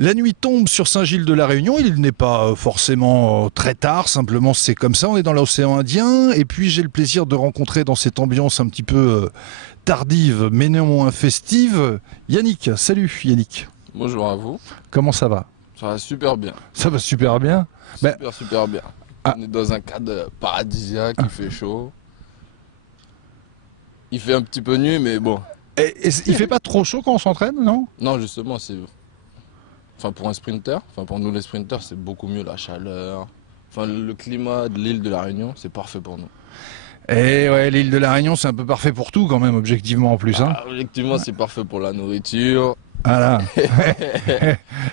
La nuit tombe sur Saint-Gilles-de-la-Réunion, il n'est pas forcément très tard, simplement c'est comme ça, on est dans l'océan Indien, et puis j'ai le plaisir de rencontrer dans cette ambiance un petit peu tardive, mais néanmoins festive, Yannick. Salut Yannick. Bonjour à vous. Comment ça va? Ça va super bien. Ça va super bien. Super bien. Ah. On est dans un cadre paradisiaque, il fait chaud. Il fait un petit peu nuit, mais bon. Et il fait pas trop chaud quand on s'entraîne, non? Non, justement, c'est... Enfin, pour un sprinter, pour nous les sprinters, c'est beaucoup mieux la chaleur. Enfin, le climat de l'île de la Réunion, c'est parfait pour nous. Et ouais, l'île de la Réunion, c'est un peu parfait pour tout quand même, objectivement en plus. Hein. Objectivement, c'est parfait pour la nourriture. Voilà.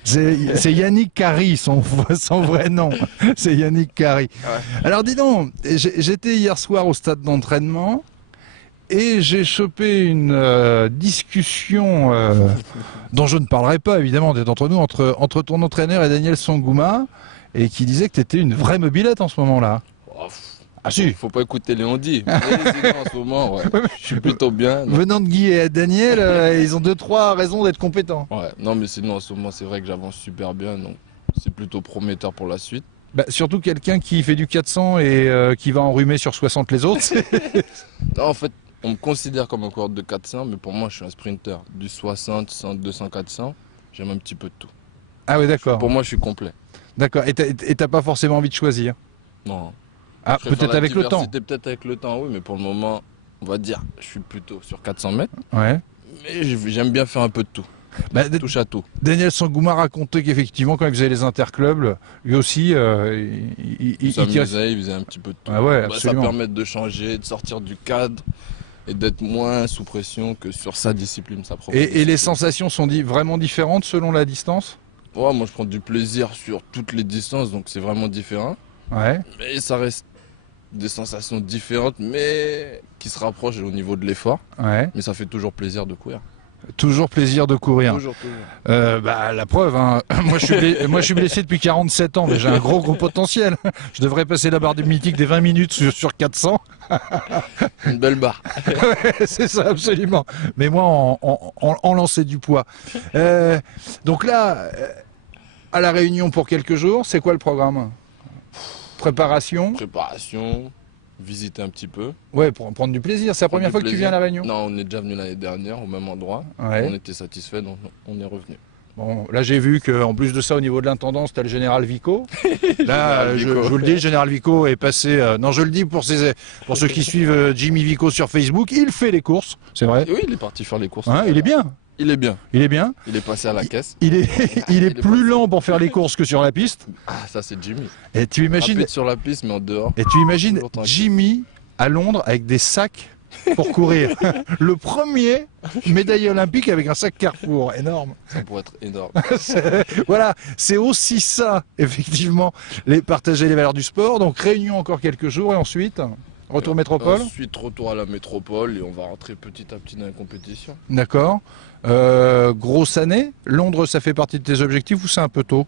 C'est Yannick Carry, son vrai nom. C'est Yannick Carry. Ouais. Alors dis donc, j'étais hier soir au stade d'entraînement et j'ai chopé une discussion dont je ne parlerai pas évidemment d'être entre nous, entre ton entraîneur et Daniel Sangouma, et qui disait que tu étais une vraie mobilette en ce moment-là. Oh, Ah si. faut pas écouter Léondi. En ce moment, ouais. Je suis plutôt bien. Donc. Venant de Guy et Daniel, ils ont 2-3 raisons d'être compétents. Ouais, non mais sinon en ce moment c'est vrai que j'avance super bien, donc c'est plutôt prometteur pour la suite. Bah, surtout quelqu'un qui fait du 400 et qui va enrhumer sur 60 les autres. Non, en fait, on me considère comme un coureur de 400, mais pour moi je suis un sprinter. Du 60, 100, 200, 400, j'aime un petit peu de tout. Ah oui, d'accord. Pour moi je suis complet. D'accord, et t'as pas forcément envie de choisir? Non. Ah, Je préfère peut-être la avec le temps. Peut-être avec le temps, oui, mais pour le moment, on va dire, je suis plutôt sur 400 mètres. Ouais. Mais j'aime bien faire un peu de tout. Bah, Touche à tout. Daniel Sangouma racontait qu'effectivement, quand il faisait les interclubs, lui aussi, Il s'amusait, il faisait un petit peu de tout. Ah ouais, ça absolument. permet de changer, de sortir du cadre et d'être moins sous pression que sur sa discipline, sa propre discipline. Et les sensations sont vraiment différentes selon la distance? Ouais, moi je prends du plaisir sur toutes les distances, donc c'est vraiment différent. Ouais. Mais ça reste des sensations différentes, mais qui se rapprochent au niveau de l'effort. Ouais. Mais ça fait toujours plaisir de courir. Toujours plaisir de courir. Toujours, toujours. Bah, la preuve, hein. moi je suis blessé depuis 47 ans, mais j'ai un gros potentiel. Je devrais passer la barre du mythique des 20 minutes sur 400. Une belle barre. Ouais, c'est ça, absolument. Mais moi, en lancer du poids. Donc là, à La Réunion pour quelques jours, c'est quoi le programme? Préparation? Préparation, visiter un petit peu. Ouais, pour en prendre du plaisir. C'est la première fois que tu viens à La Réunion? Non, on est déjà venu l'année dernière au même endroit. Ouais. On était satisfait, donc on est revenu. Bon, là j'ai vu qu'en plus de ça, au niveau de l'intendance, tu as le général Vico. Là, je vous le dis, le général Vico est passé... non, je le dis pour ceux qui suivent Jimmy Vico sur Facebook, il fait les courses, c'est vrai. Oui, il est parti faire les courses. Hein, il est bien. Il est bien. Il est bien. Il est passé à la caisse. Il est plus lent pour faire les courses que sur la piste. Ah, ça c'est Jimmy. Et tu imagines... Rapide sur la piste, mais en dehors. Et tu imagines Toujours tranquille. Jimmy à Londres avec des sacs pour courir. Le premier médaillé olympique avec un sac Carrefour, énorme. Ça pourrait être énorme. Voilà, c'est aussi ça, effectivement, partager les valeurs du sport. Donc réunion encore quelques jours et ensuite, retour métropole. Ensuite, retour à la métropole et on va rentrer petit à petit dans la compétition. D'accord. Grosse année. Londres, ça fait partie de tes objectifs ou c'est un peu tôt?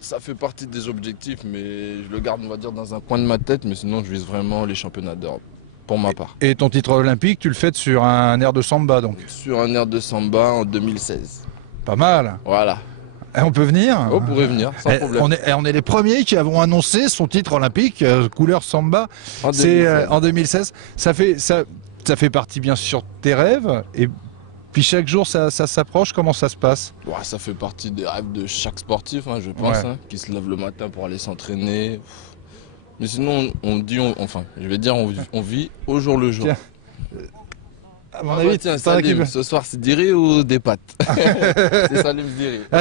Ça fait partie des objectifs, mais je le garde, on va dire, dans un coin de ma tête. Mais sinon, je vise vraiment les championnats d'Europe, pour ma part. Et ton titre olympique, tu le fais sur un air de samba, donc? Sur un air de samba en 2016. Pas mal. Voilà. Et on peut venir? On pourrait venir, sans problème. On est les premiers qui avons annoncé son titre olympique, couleur samba. En C'est 2016. en 2016. Ça fait partie bien sûr de tes rêves. Et puis chaque jour, ça s'approche. Comment ça se passe? Ouais, ça fait partie des rêves de chaque sportif, hein, je pense, Ouais. qui se lève le matin pour aller s'entraîner. Mais sinon, on vit au jour le jour. Tiens. À mon Ah avis, bah tiens, t'en as qui Salim, veut- ce soir c'est Diri ou des pâtes? C'est Salim Diri. Ah,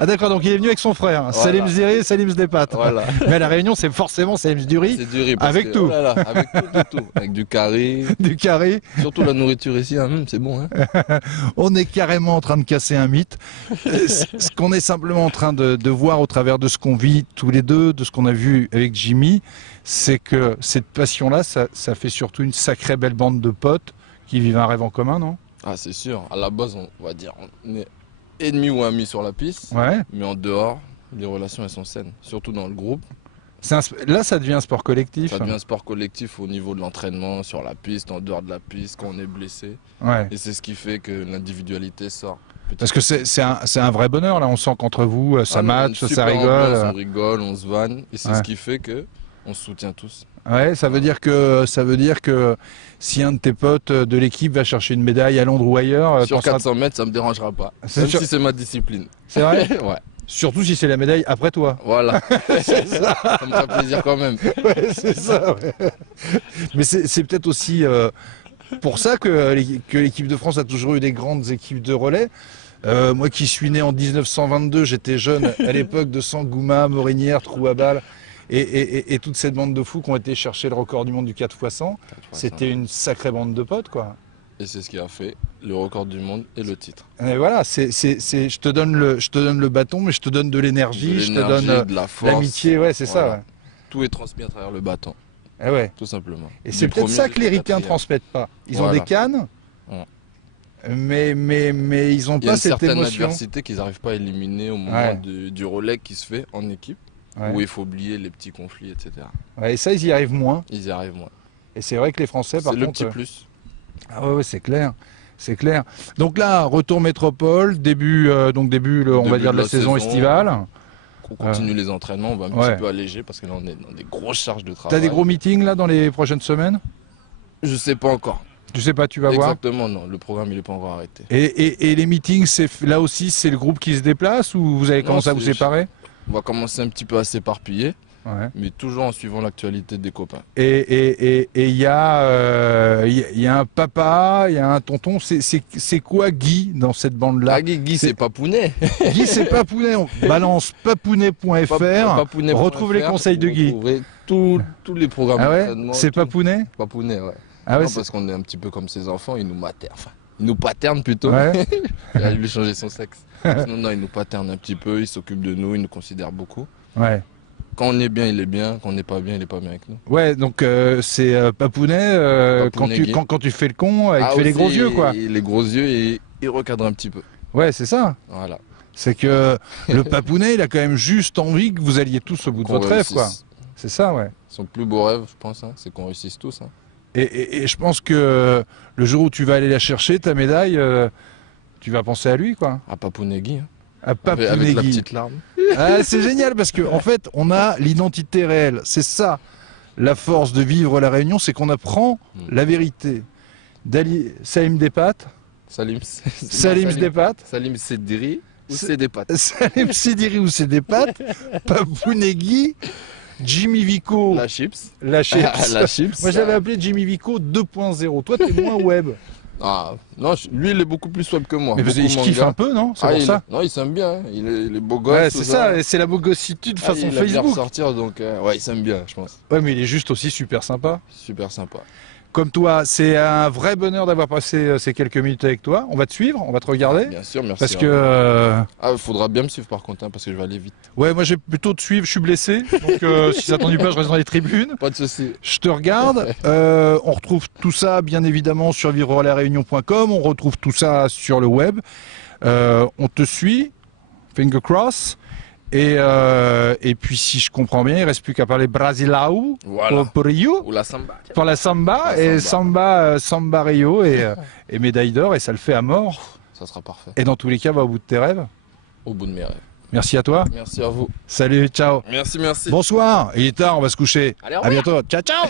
ah, d'accord, donc il est venu avec son frère, Voilà. Salim Ziri et Salim Zdepat. Voilà. Mais à La Réunion, c'est forcément Salim Zduri, C'est du riz. parce Avec que- tout. oh là là, avec tout. Avec du carré. du carré. Surtout la nourriture ici, hein, c'est bon. Hein. On est carrément en train de casser un mythe. Ce qu'on est simplement en train de voir au travers de ce qu'on vit tous les deux, de ce qu'on a vu avec Jimmy, c'est que cette passion-là, ça fait surtout une sacrée belle bande de potes qui vivent un rêve en commun, non? Ah, c'est sûr. À la base, on va dire, on est ennemis ou amis sur la piste. Ouais. Mais en dehors, les relations, elles sont saines. Surtout dans le groupe. Là, ça devient un sport collectif. Ça devient un sport collectif au niveau de l'entraînement, sur la piste, en dehors de la piste, quand on est blessé. Ouais. Et c'est ce qui fait que l'individualité sort. Parce que c'est un vrai bonheur, là. On sent qu'entre vous, ça match, ça rigole. On rigole, on se vanne. Et c'est Ouais. ce qui fait que on se soutient tous. Ouais, ça veut dire que si un de tes potes de l'équipe va chercher une médaille à Londres ou ailleurs, Sur t'en seras- 400 mètres, ça me dérangera pas. C'est Même sûr. si c'est ma discipline. C'est vrai. Ouais, Surtout si c'est la médaille après toi. voilà. Ça me ferait plaisir quand même. Ouais, c'est ça. Ouais. Mais c'est peut-être aussi pour ça que l'équipe de France a toujours eu des grandes équipes de relais. Moi qui suis né en 1922, j'étais jeune à l'époque de Sangouma, Morinière, Trouabal et toute cette bande de fous qui ont été chercher le record du monde du 4x100. C'était une sacrée bande de potes, quoi. Et c'est ce qui a fait le record du monde et le titre. Et voilà, je te donne le bâton, mais je te donne de l'énergie, je te donne De la force. l'amitié, ouais, c'est ça. Voilà. Ouais. Tout est transmis à travers le bâton, Eh ouais. tout simplement. Et Du c'est peut-être premier ça que les jusqu'au Ricains ne quatrième. transmettent pas. Ils ont Voilà. des cannes, Ouais. mais ils n'ont Il y a pas une cette certaine émotion. adversité qu'ils n'arrivent pas à éliminer au moment Ouais. du relais qui se fait en équipe, Ouais. où il faut oublier les petits conflits, etc. Ouais, et ça, ils y arrivent moins. Ils y arrivent moins. Et c'est vrai que les Français, par C'est le contre. petit plus. Ah ouais, c'est clair. C'est clair. Donc là, retour métropole, début, on va Début dire de la saison estivale. On continue les entraînements, on va un Ouais. petit peu alléger parce que là on est dans des grosses charges de T'as travail. des gros meetings là dans les prochaines semaines? Je sais pas encore. Tu sais pas, tu vas voir. Exactement, non. Le programme il est pas encore arrêté. Et les meetings, là aussi, c'est le groupe qui se déplace ou vous allez Non, commencer à vous c'est- séparer? On va commencer un petit peu à s'éparpiller, Ouais. mais toujours en suivant l'actualité des copains. Et il y a un papa, il y a un tonton. C'est quoi Guy dans cette bande-là? Ah, Guy, c'est- c'est Papounet. Guy, c'est Papounet. On balance papounet.fr. Papounet.fr, Retrouve les conseils de Guy. Vous retrouverez tous les programmes Ah ouais? d'entraînement. C'est tout. Papounet? Papounet, ouais. Ah ouais, Non, parce qu'on est un petit peu comme ses enfants, ils nous maternent. Enfin, ils nous paternent plutôt. ouais. Il a lui changer son sexe. Non, ils nous paternent un petit peu, ils s'occupent de nous, ils nous considèrent beaucoup. Ouais. Quand on est bien, il est bien. Quand on n'est pas bien, il est pas bien avec nous. Ouais, donc c'est Papounet, Papounet Guy. quand tu fais le con, il te fait les aussi, gros yeux, quoi. Les gros yeux et il recadre un petit peu. Ouais, c'est ça. Voilà. C'est que le Papounet, il a quand même juste envie que vous alliez tous au bout de Qu'on votre rêve, quoi. réussisse. C'est ça, ouais. Son plus beau rêve, je pense, hein, c'est qu'on réussisse tous. Hein. Et je pense que le jour où tu vas aller la chercher, ta médaille, tu vas penser à lui, quoi. À Papounet Guy, hein. À avec Papounet la Guy. petite larme. Ah, c'est génial parce que en fait, on a l'identité réelle. C'est ça, la force de vivre la Réunion, c'est qu'on apprend la vérité. Salim Despat, Salim, Salim Despat, Salim Sediri ou C'est- c'est des pattes. Salim Sidiri ou c'est des pattes, Papounet Guy, Jimmy Vico, La chips. la chips. La chips. Moi, j'avais appelé Jimmy Vico 2.0. Toi, t'es moins web. Ah, non, lui, il est beaucoup plus web que moi. Mais parce Beaucoup qu'il kiffe manga. un peu, non? C'est Ah, pour ça. Non, il s'aime bien. Hein. Il est beau gosse. Ouais, tout c'est ça. Et c'est la bogossitude façon Il aime bien Facebook. ressortir, donc ouais, il s'aime bien, je pense. Ouais, mais il est juste aussi super sympa. Super sympa. Comme toi, c'est un vrai bonheur d'avoir passé ces quelques minutes avec toi. On va te suivre, on va te regarder. Bien sûr, merci. Parce à que, vous. Ah, il faudra bien me suivre par contre, hein, parce que je vais aller vite. ouais, moi j'ai plutôt te suivre, je suis blessé. Donc si ça t'ennuie pas, je reste dans les tribunes. Pas de souci. Je te regarde. On retrouve tout ça, bien évidemment, sur vivre-la-réunion.com. On retrouve tout ça sur le web. On te suit, finger cross. Et puis, si je comprends bien, il ne reste plus qu'à parler Brasilau Voilà. pour Rio, Ou la samba. tiens. pour la samba, La et samba. samba Rio, et médaille d'or, et ça le fait à mort. Ça sera parfait. Et dans tous les cas, va au bout de tes rêves. Au bout de mes rêves. Merci à toi. Merci à vous. Salut, ciao. Merci. Bonsoir. Il est tard, on va se coucher. Allez, au À revoir. bientôt. Ciao, ciao.